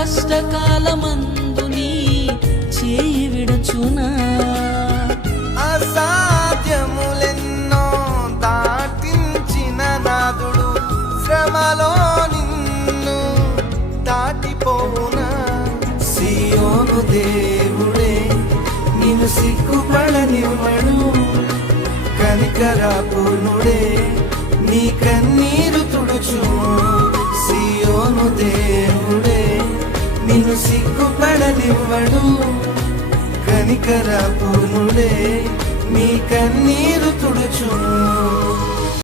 కష్టకాలమందు నీ చేయి విడచునా? అసాధ్యములెన్నో దాటించిన నాదుడు శ్రమలో నిన్ను దాటిపోవునా? సియోను దేవుడే నిన్ను సిగ్గుపడనివ్వడు. కనికరాపునుడే నీ సిగ్గుపడనివ్వడు కనికరాపునుడే నీ కన్నీరు